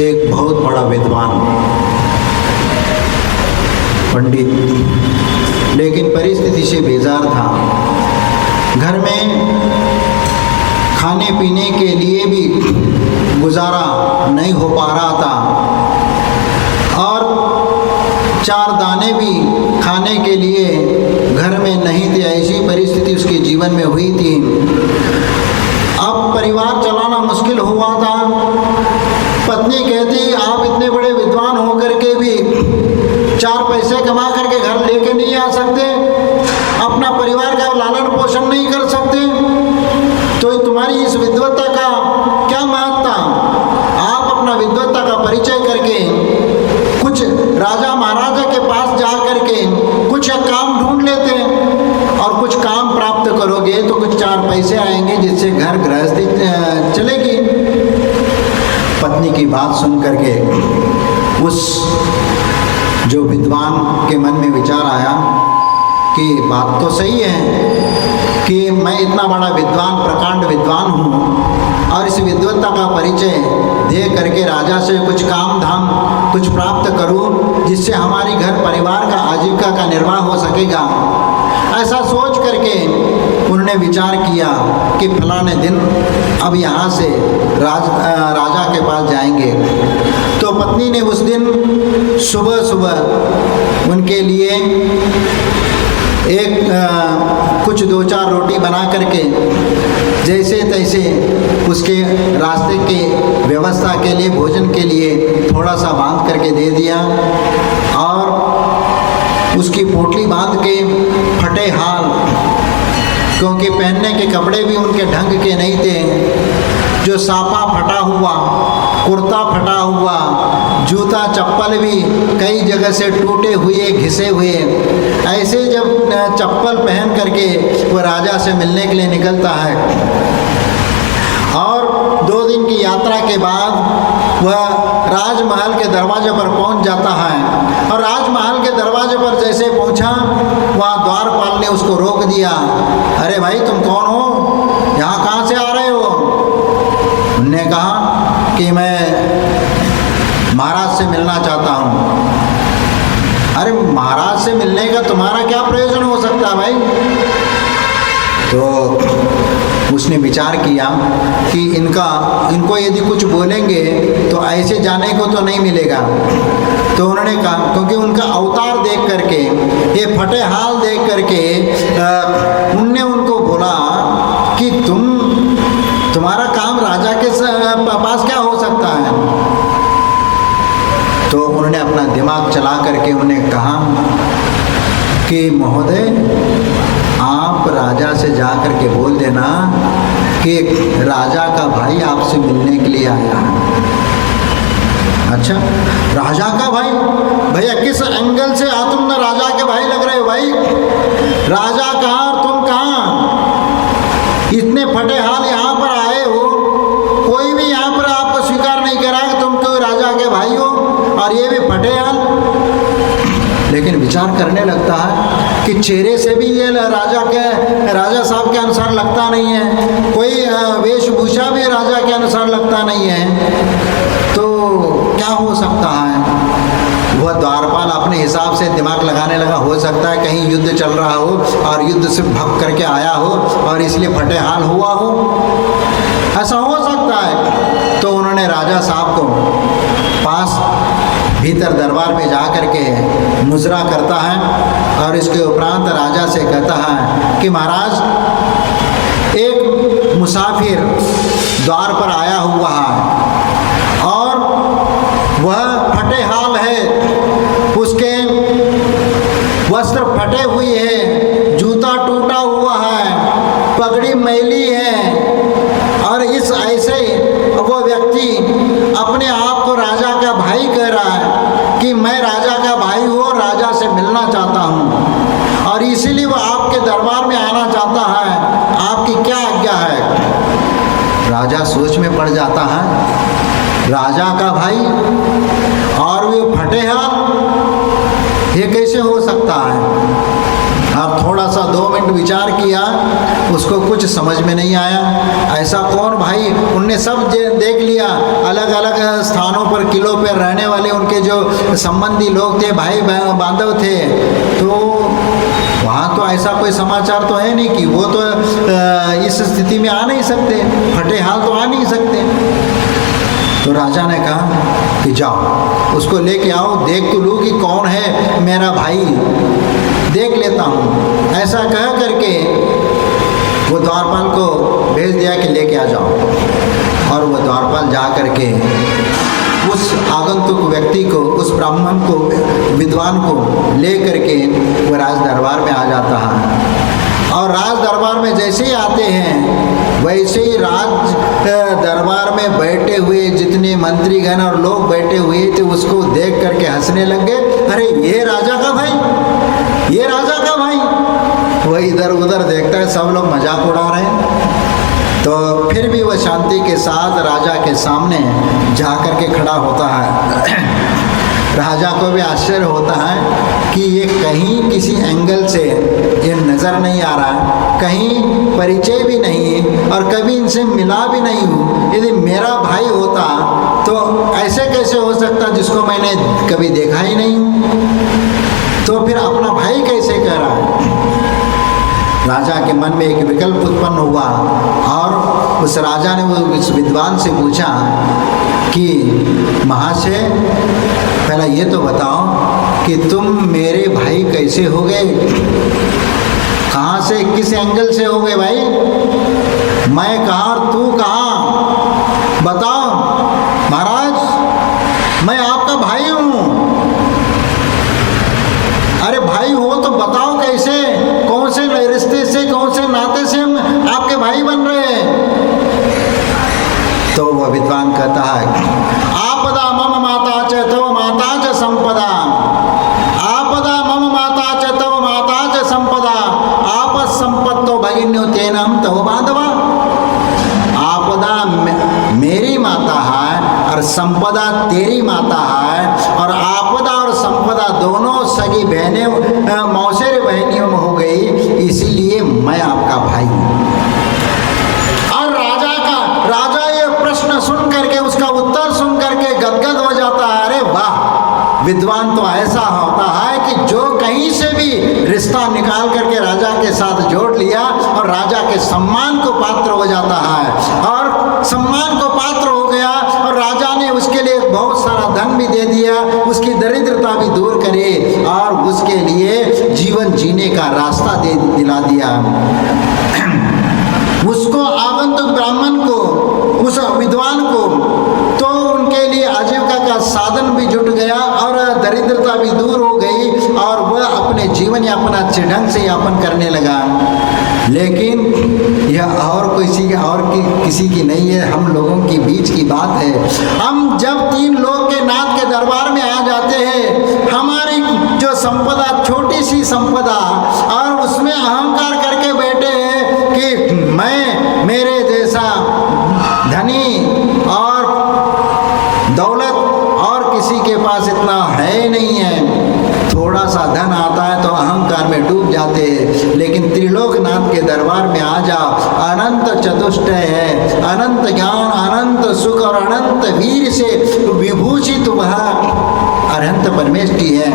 एक बहुत बड़ा विद्वान पंडित, लेकिन परिस्थिति से बेजार था। घर में खाने पीने के लिए भी गुजारा नहीं हो पा रहा था और 4 दाने भी खाने के लिए घर में नहीं थे। ऐसी परिस्थिति उसके जीवन में हुई थी। अब परिवार चलाना मुश्किल हुआ था। पत्नी कहती, आप इतने बड़े विद्वान होकर के भी 4 पैसे कमा करके घर लेके नहीं आ सकते, अपना परिवार का लालन पोषण नहीं कर सकते, तो तुम्हारी इस विद्वत्ता का क्या महत्ता? आप अपना विद्वत्ता का परिचय करके कुछ राजा महाराजा के पास जा करके कुछ काम ढूंढ लेते और कुछ काम प्राप्त करोगे तो कुछ 4 पैसे आएंगे जिससे घर गृहस्थी चलेगी। पत्नी की बात सुन करके उस जो विद्वान के मन में विचार आया कि बात तो सही है कि मैं इतना बड़ा विद्वान, प्रकांड विद्वान हूँ और इस विद्वत्ता का परिचय दे करके राजा से कुछ काम धाम कुछ प्राप्त करूँ जिससे हमारी घर परिवार का आजीविका का निर्वाह हो सकेगा। ऐसा सोच करके उन्होंने विचार किया कि फलाने दिन अब यहाँ से राजा के पास जाएंगे। तो पत्नी ने उस दिन सुबह सुबह उनके लिए कुछ 2-4 रोटी बना करके जैसे तैसे उसके रास्ते के व्यवस्था के लिए, भोजन के लिए थोड़ा सा बांध करके दे दिया और उसकी पोटली बांध के फटे हाल, क्योंकि पहनने के कपड़े भी उनके ढंग के नहीं थे, जो साफा फटा हुआ, कुर्ता फटा हुआ, जूता चप्पल भी कई जगह से टूटे हुए, घिसे हुए, ऐसे जब चप्पल पहन करके वह राजा से मिलने के लिए निकलता है और 2 दिन की यात्रा के बाद वह राजमहल के दरवाजे पर पहुंच जाता है और राजमहल के दरवाजे पर जैसे पहुंचा, वहाँ द्वारपाल ने उसको रोक दिया। अरे भाई, तुम कौन हो? यहाँ कहाँ से आ रहे हो? उन्होंने कहा कि मैं महाराज से मिलना चाहता हूँ। अरे, महाराज से मिलने का तुम्हारा क्या प्रयोजन हो सकता है भाई? तो उसने विचार किया कि इनको यदि कुछ बोलेंगे तो ऐसे जाने को तो नहीं मिलेगा। तो उन्होंने कहा, क्योंकि उनका अवतार देख करके, ये फटे हाल देख करके उनने उनको बोला कि तुम्हारा काम राजा के पास क्या हो सकता है? तो उन्होंने अपना दिमाग चला करके उन्हें कहा कि महोदय, आप राजा से जा कर के बोल देना कि राजा का भाई आपसे मिलने के लिए आया है। अच्छा, राजा का भाई? भैया, किस एंगल से तुम ना राजा के भाई लग रहे हो भाई? राजा कहाँ और तुम कहाँ? इतने फटे हाल यहाँ पर आए हो, कोई भी यहाँ पर आपको स्वीकार नहीं करा कि तुम कोई राजा के भाई हो, और ये भी फटे हाल। लेकिन विचार करने लगता है कि चेहरे से भी ये राजा साहब के अनुसार लगता नहीं है, कोई वेशभूषा भी राजा के अनुसार लगता नहीं है, तो क्या हो सकता है? वह द्वारपाल अपने हिसाब से दिमाग लगाने लगा, हो सकता है कहीं युद्ध चल रहा हो और युद्ध से भाग करके आया हो और इसलिए फटे हाल हुआ हो, ऐसा हो सकता है। तो उन्होंने राजा साहब को पास भीतर दरबार में जा करके मुजरा करता है और इसके उपरांत राजा से कहता है कि महाराज, एक मुसाफिर द्वार पर आया हुआ है और वह फटे हाल है, उसके वस्त्र फटे हुए हैं, जूता टूटा हुआ है, पगड़ी मैली है और इस ऐसे वो व्यक्ति अपने आप को राजा का भाई कह रहा है कि मैं राजा का भाई हूँ, राजा से मिलना चाहता हूँ और इसीलिए वो आपके दरबार में आना चाहता है, आपकी क्या आज्ञा है? राजा सोच में पड़ जाता है, राजा का भाई और वे फटे हाल, ये कैसे हो सकता है? और थोड़ा सा 2 मिनट पॉइंट विचार किया, उसको कुछ समझ में नहीं आया। ऐसा कौन भाई, उनने सब देख लिया, अलग अलग स्थानों पर, किलों पर रहने वाले उनके जो संबंधी लोग थे, भाई बांधव थे, तो वहाँ तो ऐसा कोई समाचार तो है नहीं कि वो तो इस स्थिति में आ नहीं सकते, फटे हाल तो आ नहीं सकते। तो राजा ने कहा कि जाओ उसको लेके आओ, देख तो लूँ कि कौन है मेरा भाई, देख लेता हूँ। ऐसा कह करके वो द्वारपाल को भेज दिया कि लेके आ जाओ। और वो द्वारपाल जा करके उस आगंतुक व्यक्ति को, उस ब्राह्मण को, विद्वान को ले करके वो राज दरबार में आ जाता है। और राज दरबार में जैसे ही आते हैं, वैसे ही राज दरबार में बैठे हुए जितने मंत्रीगण और लोग बैठे हुए थे उसको देख करके हंसने लग गए। अरे ये राजा का भाई, ये राजा का भाई। वह इधर उधर देखता है, सब लोग मजाक उड़ा रहे हैं। तो फिर भी वह शांति के साथ राजा के सामने जा कर के खड़ा होता है। राजा को भी आश्चर्य होता है कि ये कहीं किसी एंगल से ये नज़र नहीं आ रहा है, कहीं परिचय भी नहीं है और कभी इनसे मिला भी नहीं हूँ। यदि मेरा भाई होता तो ऐसे कैसे हो सकता जिसको मैंने कभी देखा ही नहीं हूँ, तो फिर अपना भाई कैसे कह रहा है। राजा के मन में एक विकल्प उत्पन्न हुआ और उस राजा ने वो इस विद्वान से पूछा कि महाशय, पहला ये तो बताओ कि तुम मेरे भाई कैसे हो गए, कहाँ से, किस एंगल से हो गए भाई? मैं कहाँ और तू कहाँ, बताओ। महाराज मैं आपका भाई हूँ। अरे भाई हो तो बताओ कैसे, कौन से रिश्ते से, कौन से नाते से हम आपके भाई बन रहे हैं? तो वह विद्वान कहता है, आपदा मम माता च तव माता च संपदा, आपदा मम माता च तव माता च संपदा, आपद संपत्तो भगिन्यो तेनम तव बांधवा। आपदा मेरी माता है और संपदा तेरी माता है, और आपदा और संपदा दोनों सगी बहनें, मौसेर बहनियों में हो गई, इसीलिए मैं आपका भाई हूँ। और राजा ये प्रश्न सुन करके, उसका उत्तर सुन करके गदगद हो जाता है। अरे वाह, विद्वान तो ऐसा होता है कि जो कहीं से भी रिश्ता निकाल करके राजा के साथ जोड़ लिया और राजा के सम्मान को पात्र हो जाता है। और सम्मान को पात्र हो गया और राजा ने उसके लिए बहुत सारा धन भी दे दिया, उसकी दरिद्रता भी दूर करे और उसके लिए जीवन जीने का रास्ता दिला दिया। उसको, आगंतुक ब्राह्मण को, उस विद्वान को तो उनके लिए आजीविका का साधन भी जुट गया और दरिद्रता भी दूर हो गई और वह अपने जीवन यापन अच्छे ढंग से यापन करने लगा। लेकिन यह और किसी की नहीं है, हम लोगों के बीच की बात है। हम जब तीन लोग के नाथ के दरबार में आ जाते हैं, हमारी जो संपदा, छोटी सी संपदा, और उसमें अहंकार करके बैठे हैं कि मैं, मेरे जैसा धनी और दौलत और किसी के पास इतना है नहीं है। थोड़ा सा धन आता है तो अहंकार में डूब जाते हैं। लेकिन त्रिलोकनाथ के दरबार में आ जाओ, अनंत चतुष्टय है, अनंत ज्ञान, अनंत सुख और अनंत वीर से विभूषित वह अनंत परमेष्टि है।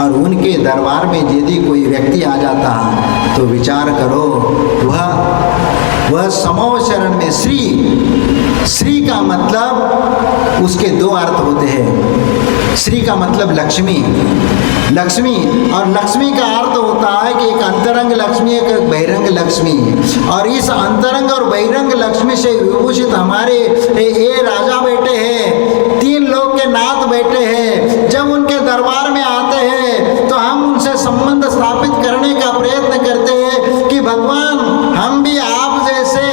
और उनके दरबार में यदि कोई व्यक्ति आ जाता है तो विचार करो, वह समो शरण में श्री का मतलब, उसके दो अर्थ होते हैं। श्री का मतलब लक्ष्मी, और लक्ष्मी का अर्थ होता है कि एक अंतरंग लक्ष्मी, एक बहिरंग लक्ष्मी। और इस अंतरंग और बहिरंग लक्ष्मी से विभूषित हमारे ये राजा बैठे हैं, तीन लोग के नाथ बैठे हैं। जब उनके दरबार में आते हैं तो हम उनसे संबंध स्थापित करने का प्रयत्न करते हैं कि भगवान, हम भी आप जैसे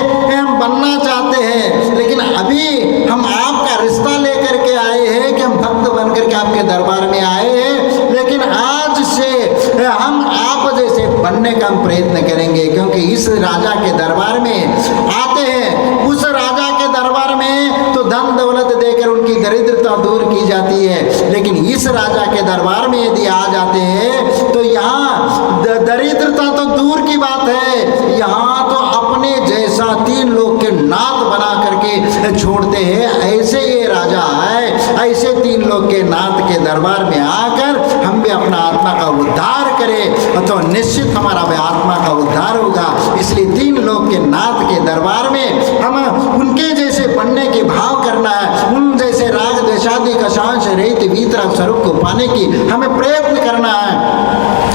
बनना चाहते हैं, लेकिन अभी हम आपका रिश्ता लेकर के आए हैं कि हम भक्त बन करके आपके दरबार में आए हैं। लेकिन आज से हम आप जैसे बनने का हम प्रयत्न करेंगे, क्योंकि इस राजा के दरबार में आते हैं, उस राजा के दरबार में तो धन दौलत देकर उनकी दरिद्रता दूर की जाती है। लेकिन इस राजा के दरबार में यदि आ जाते हैं तो यहाँ दरिद्रता तो दूर दूर की बात है, यहाँ तो अपने जैसा 3 लोग के नाथ बना करके छोड़ते हैं। ऐसे ये राजा है, ऐसे 3 लोग के नाथ के दरबार में आकर हम भी अपना आत्मा का उद्धार करें तो निश्चित हमारा भी आत्मा का उद्धार होगा। इसलिए 3 लोग के नाथ के दरबार में हम उनके जैसे बनने के भाव करना है, उन जैसे राग द्वेषादि कषांश रहित वीतराग स्वरूप को पाने की हमें प्रयत्न करना है।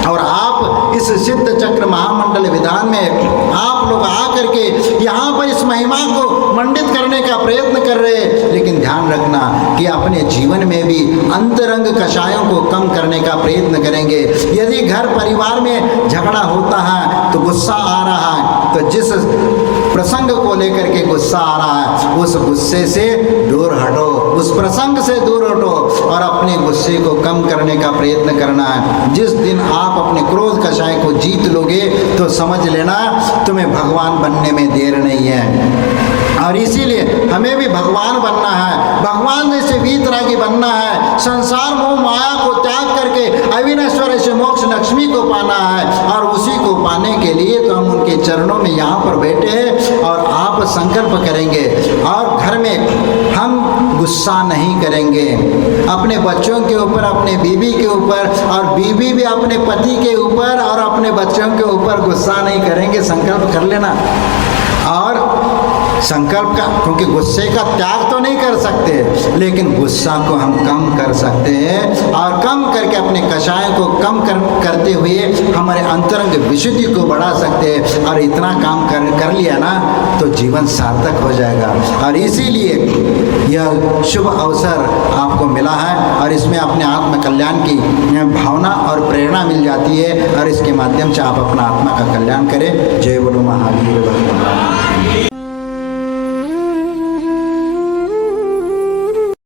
और आप इस सिद्ध चक्र महामंडल विधान में आप लोग आकर के यहाँ पर इस महिमा को मंडित करने का प्रयत्न कर रहे हैं, लेकिन ध्यान रखना कि अपने जीवन में भी अंतरंग कषायों को कम करने का प्रयत्न करेंगे। यदि घर परिवार में झगड़ा होता है तो गुस्सा आ रहा है, तो जिस प्रसंग को लेकर के गुस्सा आ रहा है उस गुस्से से दूर हटो, उस प्रसंग से दूर हटो और अपने गुस्से को कम करने का प्रयत्न करना है। जिस दिन आप अपने क्रोध कषाय को जीत लोगे तो समझ लेना तुम्हें भगवान बनने में देर नहीं है। और इसीलिए हमें भी भगवान बनना है, भगवान जैसे वीतरागी बनना है, संसार मोह माया को त्याग करके अविनश्वर से मोक्ष लक्ष्मी को पाना है। और उसी को पाने के लिए तो हम उनके चरणों में यहाँ पर बैठे हैं और आप संकल्प करेंगे और घर में हम गुस्सा नहीं करेंगे अपने बच्चों के ऊपर, अपने बीवी के ऊपर, और बीवी भी अपने पति के ऊपर और अपने बच्चों के ऊपर गुस्सा नहीं करेंगे। संकल्प कर लेना। और संकल्प का, क्योंकि गुस्से का त्याग तो नहीं कर सकते लेकिन गुस्सा को हम कम कर सकते हैं और कम करके अपने कषाय को कम करते हुए हमारे अंतरंग विशुद्धि को बढ़ा सकते हैं। और इतना काम कर लिया ना तो जीवन सार्थक हो जाएगा। और इसीलिए यह शुभ अवसर आपको मिला है और इसमें अपने आत्म कल्याण की भावना और प्रेरणा मिल जाती है और इसके माध्यम से आप अपना आत्मा का कल्याण करें। जय बोलो महावीर भगवान।